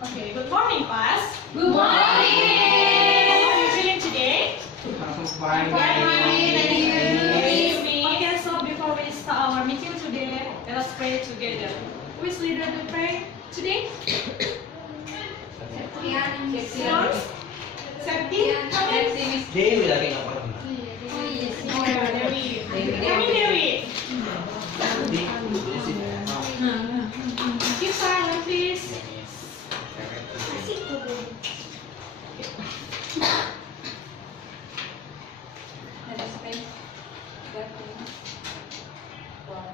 Okay, good morning, class. Good morning. How are you feeling today? Fine. Okay, so before we start our meeting today, let us pray together. Who is leader to pray today? Sons? Septi? Dewi lagi ngapain? Oh ya, Dewi. Kami Dewi. Keep silent, please. Let us pray. God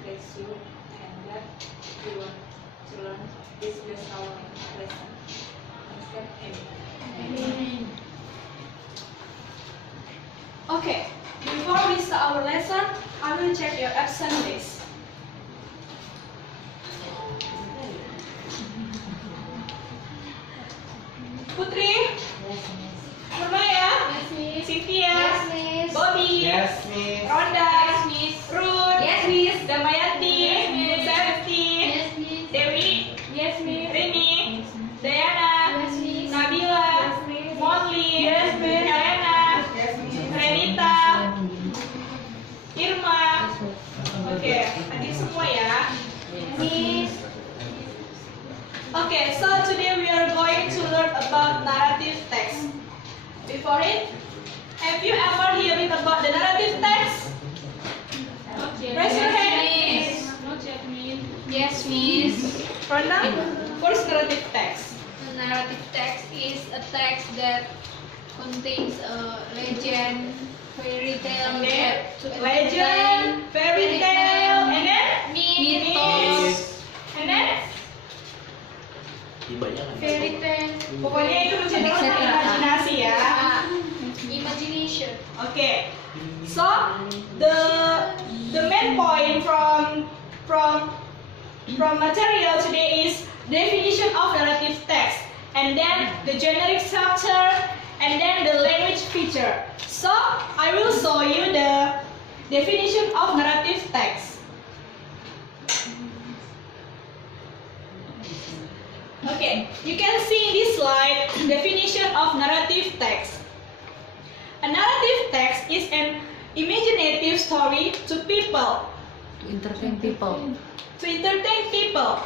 bless you and God you to learn this bless our lesson. Amen. Okay, before we start our lesson, I will check your absent list. Putri, Nurmaya, Cynthia, Bobby, Yes, Miss. Ronda, Ruth, Damayanti, Septi, Dewi, Rini, Diana, Nabila, Molly, Helena, Renita, Irma. Oke, adik semua ya. Okay, so today we are going to learn about narrative text. Before it, have you ever heard about the narrative text? Raise your hand. Yes, Miss. Ronda, what is narrative text? The narrative text is a text that contains a legend, fairy tale, Okay, to legend, fairy tale, and then mythos, and then fairy tale, pokoknya itu menceritakan imajinasi ya. imagination. Okay, so the main point from material today is definition of narrative text, and then the generic structure, and then the language feature. So I will show you the definition of narrative text. Okay, you can see in this slide definition of narrative text. A narrative text is an imaginative story to people. To entertain people. To entertain people.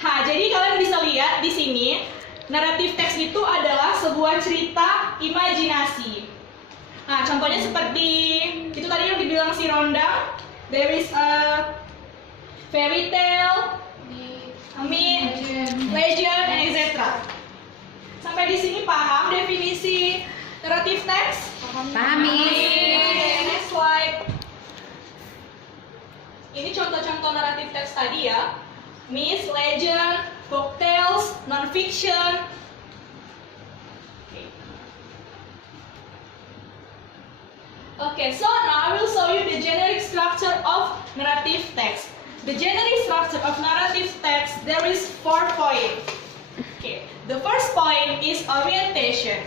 Jadi kalian bisa lihat di sini, narrative text itu adalah sebuah cerita imajinasi. Nah, contohnya seperti itu tadi yang dibilang si Ronda, there is a fairy tale, myth, legend, and etc. Sampai di sini paham definisi narrative text? Paham, Miss. Okay, next slide. Ini contoh-contoh naratif teks tadi ya. Myth, legend, folk tales, non-fiction. Okay, so now I will show you the generic structure of narrative text. The generic structure of narrative text, there is 4 points. Okay, the first point is orientation.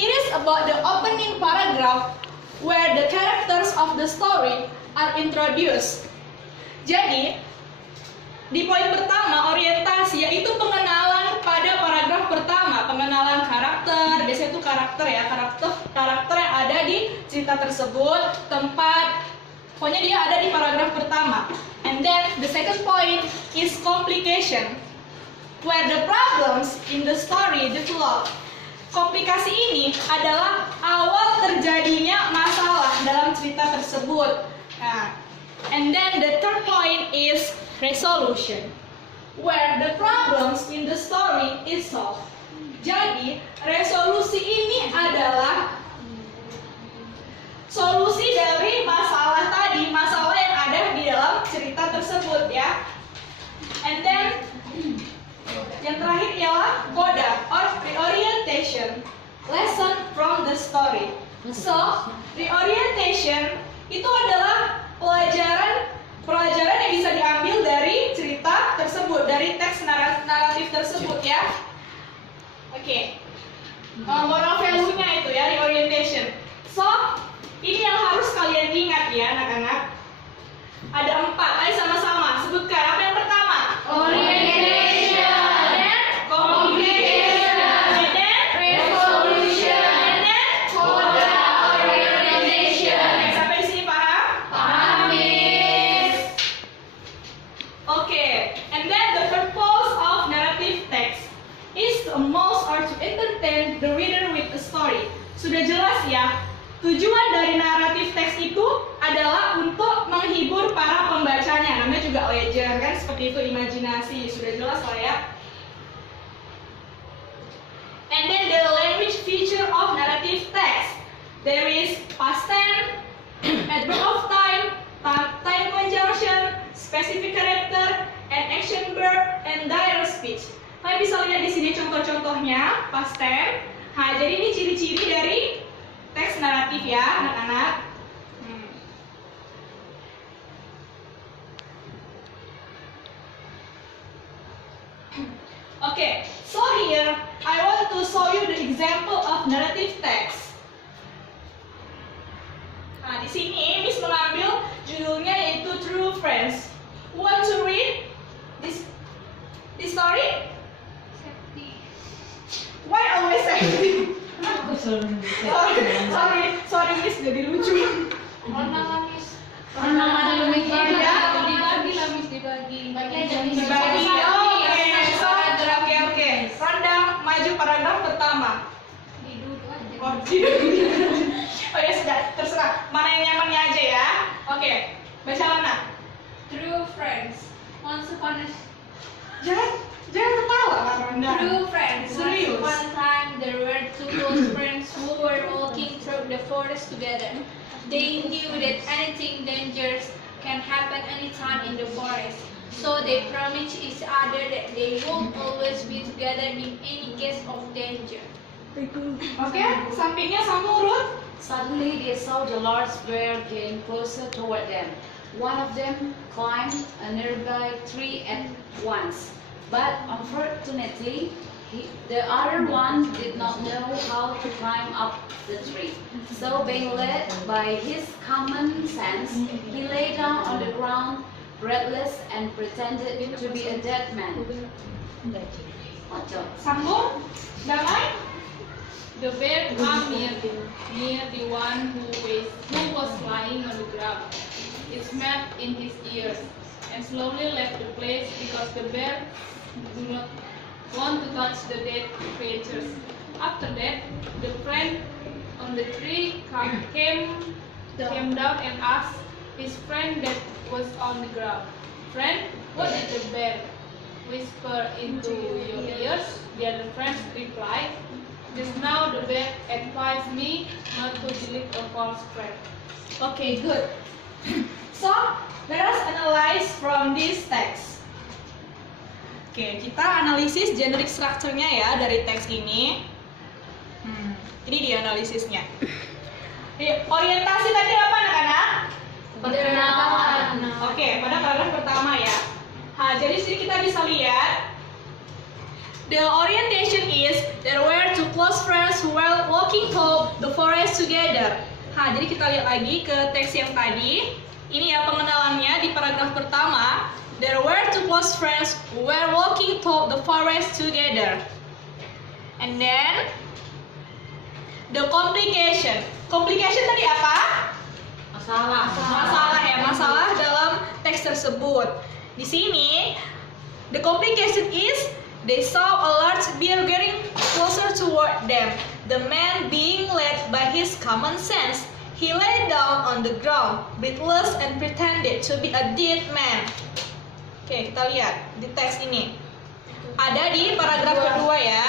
It is about the opening paragraph where the characters of the story are introduced. Jadi, di poin pertama, orientasi, yaitu pengenalan pada paragraf pertama. Pengenalan karakter, biasanya itu karakter ya, karakter yang ada di cerita tersebut, tempat, pokoknya dia ada di paragraf pertama. And then, the second point is complication, where the problems in the story develop. Komplikasi ini adalah awal terjadinya masalah dalam cerita tersebut. Nah, and then the third point is resolution, where the problems in the story is solved. Jadi, resolusi ini adalah solusi dari masalah tadi, masalah yang ada di dalam cerita tersebut ya. And then yang terakhir ialah coda or reorientation, lesson from the story. So, reorientation itu adalah pelajaran yang bisa diambil dari cerita tersebut, dari teks naratif tersebut ya. Oke. Moral value-nya itu ya, reorientation. So, ini yang harus kalian ingat ya anak-anak. Ada 4, ayo sama-sama sebutkan. Apa yang pertama? Orientation. Dan sudah jelas ya. Tujuan dari naratif teks itu adalah untuk menghibur para pembacanya. Namanya juga legend kan, seperti itu, imajinasi. Sudah jelas lah ya. And then the language feature of narrative text. There is past tense, adverb of time, time conjunction, specific character, and action verb, and direct speech. Kalian bisa lihat di sini contoh-contohnya past tense. Nah, jadi ini ciri-ciri dari teks naratif ya, anak-anak. Okay, so here I want to show you the example of narrative text. Nah, di sini Miss mengambil judulnya yaitu True Friends. Want to read this story? Safety. Why always safety? sorry Miss, jadi lucu. Renang lah, Miss. Renang ada lebih Dibagi banyak. lah, Miss, dibagi. Dibagi. Oke. Rendang maju paragraf pertama. Duduk aja. Oh, oh ya sudah, terserah. Mana yang nyamannya aja ya. Oke, baca mana? True friends. Once upon a Jangan ketawa Kak Rendang. True friends. Once Serius. upon a time, there were two close friends who were walking through the forest together. They knew that anything dangerous can happen anytime in the forest. So they promised each other that they would always be together in any case of danger. Oke, sampingnya sambung Ruth. Suddenly they saw the large bear getting closer toward them. One of them climbed a nearby tree at once, but unfortunately, the other one did not know how to climb up the tree. So being led by his common sense, he lay down on the ground, breathless, and pretended to be a dead man. Ojo. Sambung. Damai. The bear came near the one who was lying on the ground. It snapped in his ears and slowly left the place because the bear do not want to touch the dead creatures. After that, the friend on the tree came down and asked his friend that was on the ground, "Friend, what did the bear whisper into your ears?" The other friend replied, "Just now the bear advised me not to believe a false friend." Okay, good. So, let us analyze from this text. Oke, kita analisis generic structure-nya ya dari teks ini. Ini dia analisisnya. Orientasi tadi apa anak-anak? Perkenalan. Oke, pada paragraf pertama ya. Nah, jadi sini kita bisa lihat the orientation is there were two close friends who were walking through the forest together. Nah, jadi kita lihat lagi ke teks yang tadi. Ini ya pengenalannya di paragraf pertama. There were two close friends who were walking through the forest together. And then the complication. Complication tadi apa? Masalah ya, masalah dalam teks tersebut. Di sini the complication is they saw a large bear getting closer toward them. The man being led by his common sense. He lay down on the ground, breathless, and pretended to be a dead man. Oke, kita lihat di teks ini. Ada di paragraf kedua ya.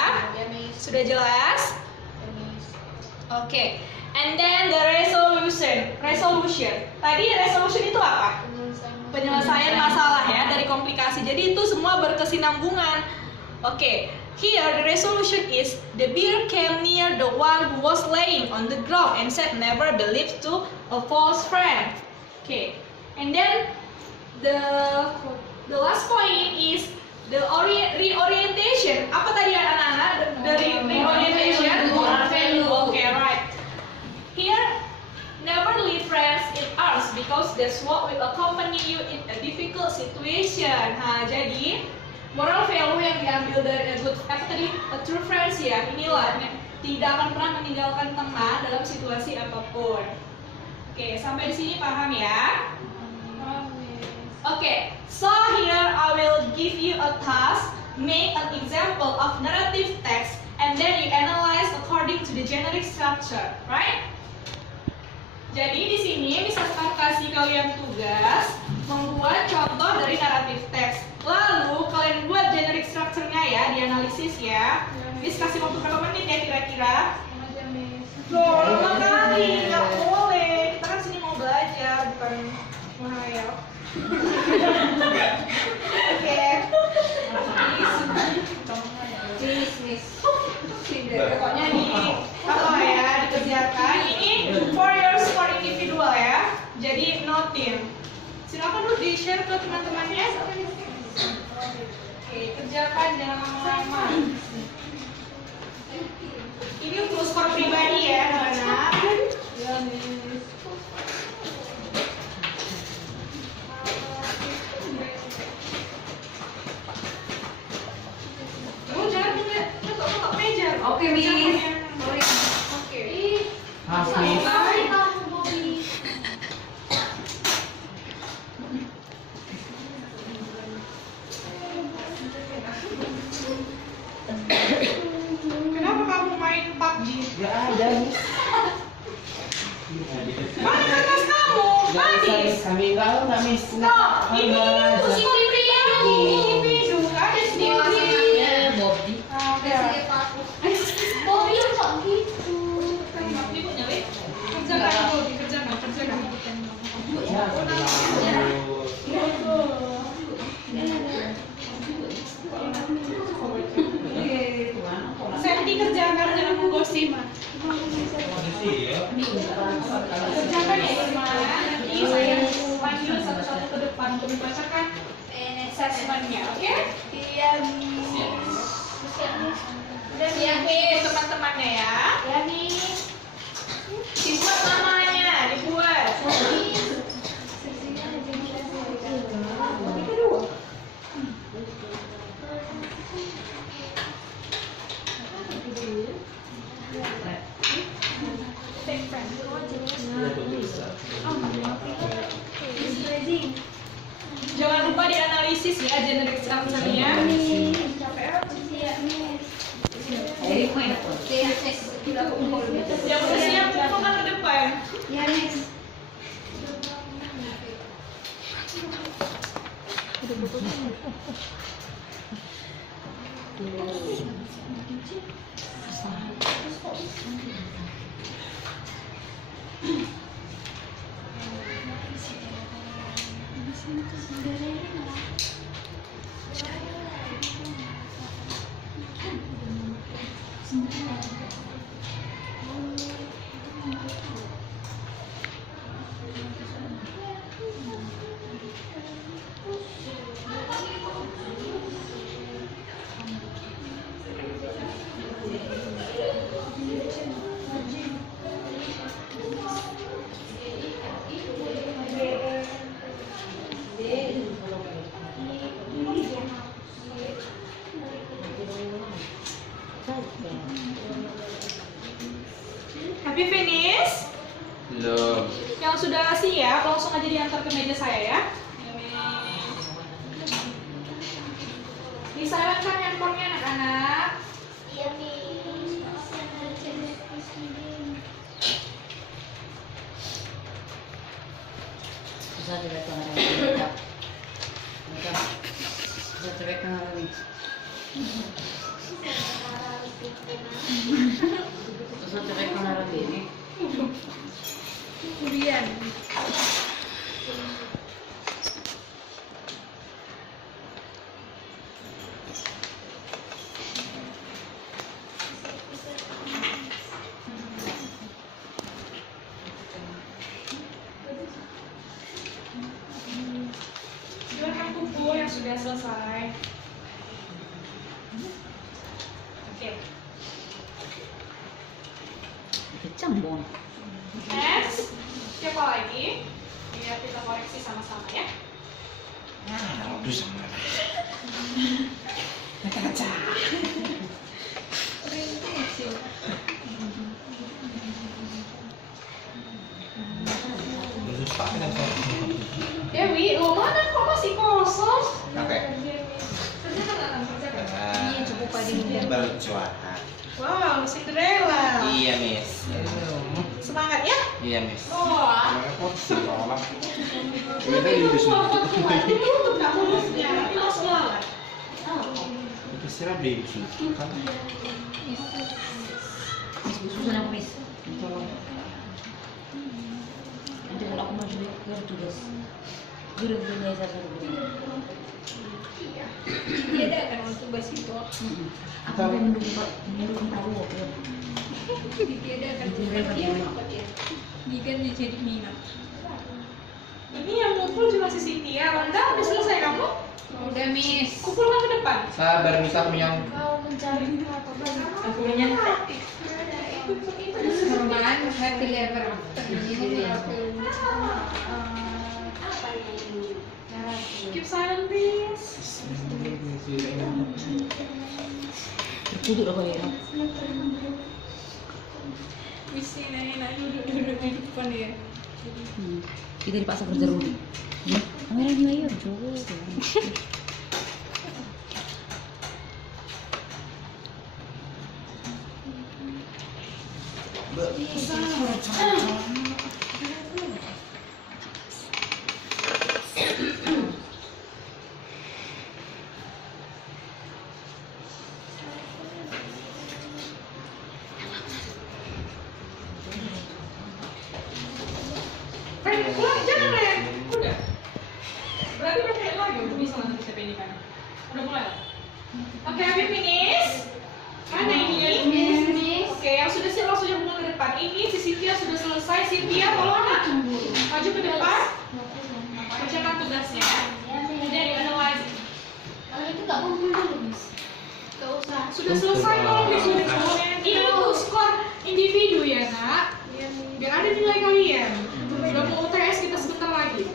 Sudah jelas? Oke. And then the resolution. Tadi resolution itu apa? Penyelesaian masalah ya dari komplikasi. Jadi itu semua berkesinambungan. Oke. Here the resolution is the bear came near the one who was laying on the ground and said never believe to a false friend. Okay. And then the last point is the reorientation. Apa tadi anak-anak? The reorientation. Moral value. Okay, right. Here, never leave friends in arms because that's what will accompany you in a difficult situation. Nah, jadi moral value yang diambil dari a true friends ya, inilah tidak akan pernah meninggalkan teman dalam situasi apapun. Oke, sampai di sini paham ya? Okay, so here I will give you a task. Make an example of narrative text and and then you analyze according to the generic structure, right? Jadi di sini misalkan kasih kalian tugas membuat contoh dari naratif teks. Lalu kalian buat generic structure-nya ya, dianalisis ya. Miss kasih waktu berapa menit ya kira-kira? Loh, lama kali, nggak boleh. Kita kan sini mau belajar, bukan menghayal. Oke. Pokoknya ini kalau ya dikerjakan ini for your score individual ya. Jadi notin. Silakan dulu di share ke teman-temannya. Oke, kerjakan jangan lama-lama. Ini untuk skor pribadi ya, anak-anak. Oh, jangan buka meja. Oke, Miss. Oke. Hafiz. Kenapa kamu main PUBG? Gak ada, Miss. Mana kertas kamu? Gak bisa, Habis. Miss. Kami enggak, Miss. No, ini untuk individu. Ada di Bobby. Kerjakan dulu, kerjakan. Sandy kerjakan, jangan menggosip. Kerjakan ya Irma. Nanti saya panggil satu-satu ke depan untuk dibacakan assessment-nya, oke? Iya, Siapin teman-temannya ya. Ya, Miss. Dibuat namanya, dibuat. Jangan lupa dianalisis ya generic structure-nya. Yang udah siap kumpulkan ke depan. Happy finish? Belum. Yang sudah siap langsung aja diantar ke meja saya ya. Disarankan handphonenya anak-anak. Susah cewek pengarang. Susah cewek pengarang. Susah cewek pengarang ini. Kemudian silakan kumpul yang sudah selesai. Oke. Kecambung. Next, siapa lagi? Biar kita koreksi sama-sama ya. Aduh, sama. Dewi, lo mana kok masih kosong? Oke. Kerjakan. Ini cukup Berjuara. Wow, Cinderella. Iya, Miss. Semangat ya. Iya, Miss. Wah. Untuk kamu lulusnya, tapi mau semangat. Terserah deh, kan. Susun aku, Miss. Nanti kalau aku masuk ke tugas, guru punya satu guru. Dia ada kan untuk tugas itu. Aku mau mendukung aku. Dia ada kan apa dia? Dia jadi minat. Ini yang ngumpul cuma si Cynthia. Ronda, udah selesai kamu? Udah, Miss. Kumpulkan ke depan. Sabar, Miss, aku yang Kau mencari apa banyak? Aku menyantai. Normal, happy lever. Keep silent, please. Duduk aku ya. Miss ini enak duduk di depan ya. Kita dipaksa kerja rumah. Kamera ini ayo, coba. Ren, pulang, jangan Ren. Udah. Berarti pakai lagi untuk bisa nanti kita pendekkan. Udah mulai lah. Oke, have you finished? Mana ini? Miss. Oke, yang sudah siap langsung yang ke depan. Ini si Cynthia sudah selesai. Cynthia, tolong nak. Maju ke depan. Bacakan tugasnya. Kemudian di-analyze. Kalau itu nggak kumpul dulu, Miss. Nggak usah. Sudah selesai kalau sudah. Ini tuh skor individu ya nak. Biar ada nilai kalian. Udah mau UTS kita sebentar lagi.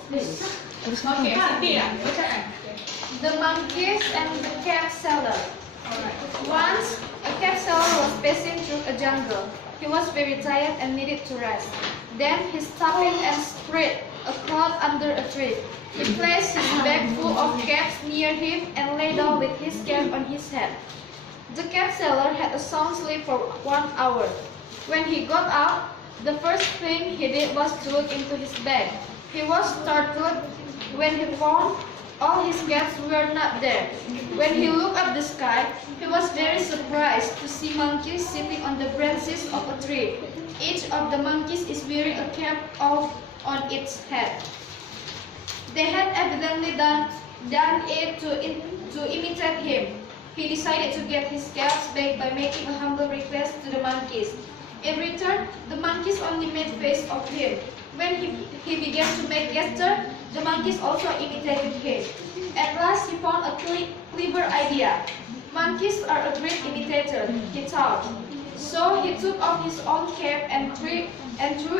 Oke, Cynthia, bacakan. The monkeys and the cat seller. Alright. Once, a cat seller was passing through a jungle. He was very tired and needed to rest. Then he stopped and spread a cloth under a tree. He placed his bag full of caps near him and lay down with his cap on his head. The cat seller had a sound sleep for 1 hour. When he got up, the first thing he did was to look into his bag. He was startled when he found all his caps were not there. When he looked up the sky, he was very surprised to see monkeys sitting on the branches of a tree. Each of the monkeys is wearing a cap on its head. They had evidently done it to imitate him. He decided to get his caps back by making a humble request to the monkeys. In return, the monkeys only made face of him. When he began to make gesture, the monkeys also imitated him. At last, he found a clever idea. Monkeys are a great imitator, he thought. So he took off his own cap and threw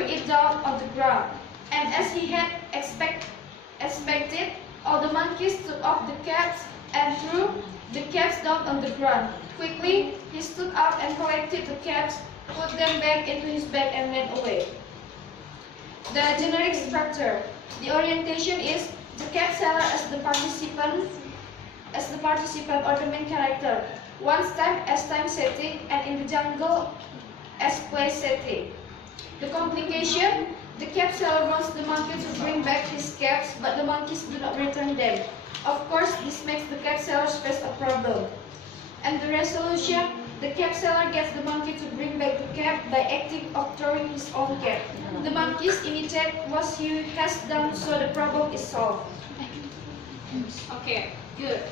it down on the ground. And as he had expected, all the monkeys took off the caps and threw the caps down on the ground. Quickly, he stood up and collected the caps, put them back into his bag and went away. The generic structure. The orientation is the cap seller as the participant or the main character. One step as time setting and in the jungle as place setting. The complication. The cap seller wants the monkey to bring back his caps, but the monkeys do not return them. Of course, this makes the cap seller face a problem. And the resolution. The cap seller gets the monkey to bring back the cap by acting of throwing his own cap. The monkeys imitate what he has done, so the problem is solved. Oke, good.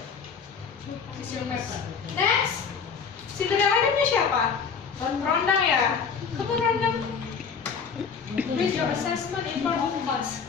Next, Cinderella ini punya siapa? Rondang ya? Kamu Rondang? Read your assessment in front of us.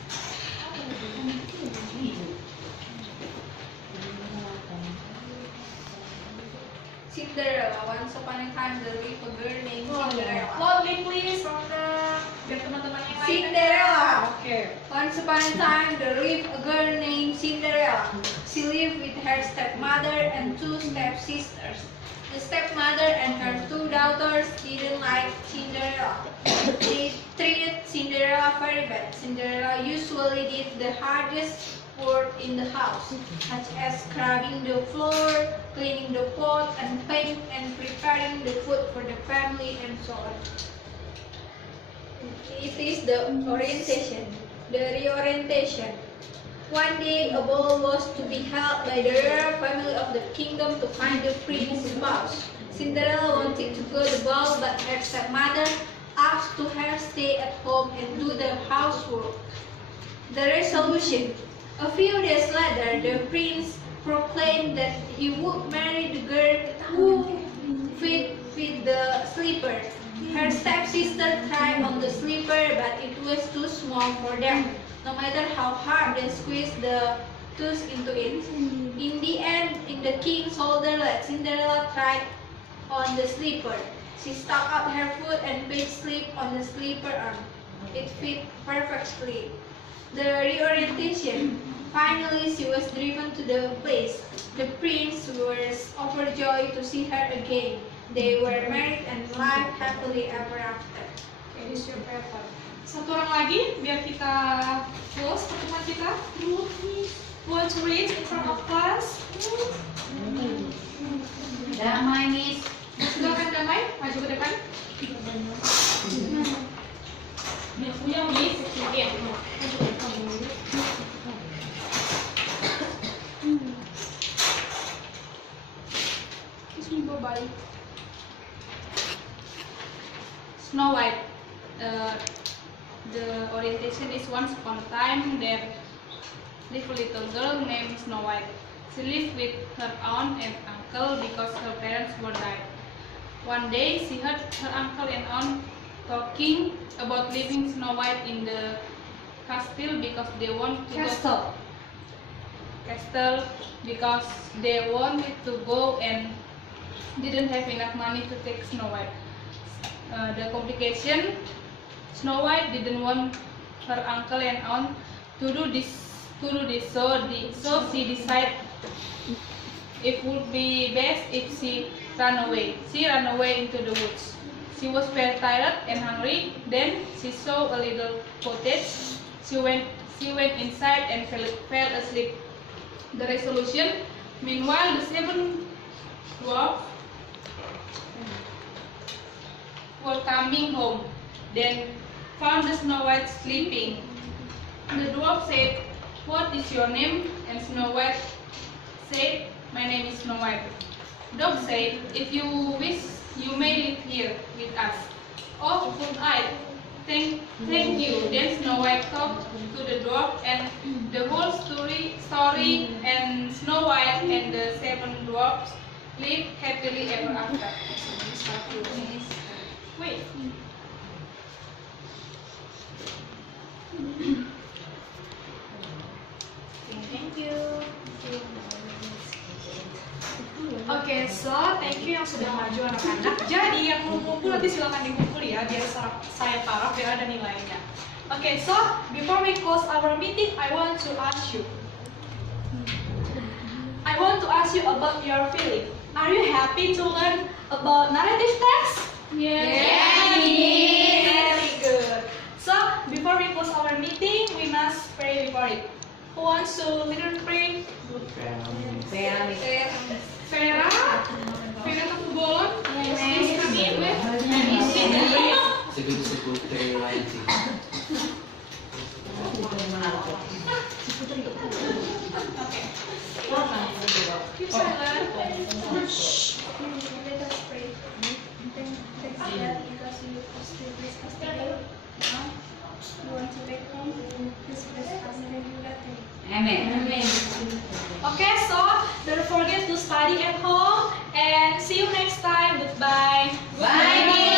Cinderella. Once upon a time, there lived a girl named Cinderella. Loudly please, Rondang. Biar teman-teman yang lain. Cinderella. Oke. Once upon a time, there lived a girl named Cinderella. She lived with her stepmother and two stepsisters. The stepmother and her two daughters didn't like Cinderella. They treated Cinderella very bad. Cinderella usually did the hardest work in the house, such as scrubbing the floor, cleaning the pot and pan, and preparing the food for the family, and so on. It is the orientation. The reorientation. One day, a ball was to be held by the royal family of the kingdom to find the prince's spouse. Cinderella wanted to go to the ball, but her stepmother asked to her stay at home and do the housework. The resolution. A few days later, the prince proclaimed that he would marry the girl who fit the slipper. Her stepsister tried on the slipper, but it was too small for them, no matter how hard they squeezed the tooth into it. In the end, the king's soldier let Cinderella try on the slipper. She stuck out her foot and made slip on the slipper arm. It fit perfectly. The reorientation. Finally, she was driven to the place. The prince was overjoyed to see her again. They were married and lived happily ever after. Okay, this is your paper. Satu orang lagi, biar kita close pertemuan kita. Want to read in front of class? Damai, Miss. Silakan Damai, maju ke depan. Punya Miss. Iya. Bye. Snow White. The orientation is once upon a time there lived a little girl named Snow White. She lived with her aunt and uncle because her parents were died. One day she heard her uncle and aunt talking about leaving Snow White in the castle because they want to castle because they wanted to go and didn't have enough money to take Snow White. The complication, Snow White didn't want her uncle and aunt to do this, so she decided it would be best if she ran away. She ran away into the woods. She was very tired and hungry. Then she saw a little cottage. She went inside and fell asleep. The resolution. Meanwhile, the 7 dwarfs were coming home, then found the Snow White sleeping. The dwarf said, "What is your name?" And Snow White said, "My name is Snow White." Dog said, "If you wish, you may live here with us." "Oh, good-eyed, thank you." Then Snow White talked to the dwarf and the whole story, and Snow White and the 7 dwarfs lived happily ever after. Wait. Thank you. Oke, so thank you yang sudah maju anak-anak. Jadi yang belum kumpul nanti silakan dikumpul ya, biar saya paraf biar ada nilainya. Oke, so before we close our meeting, I want to ask you about your feeling. Are you happy to learn about narrative text? Yeah. Very good. So before we close our meeting, we must pray before it. Who wants to lead pray? Vera Kebolon. Please come in with. Sebut lain sih. Keep silent. Let us pray. Thanks God because you still bless us today. Now you want to back home. Please bless us and do that. Amen. Okay, so don't forget to study at home and see you next time. Goodbye. Bye.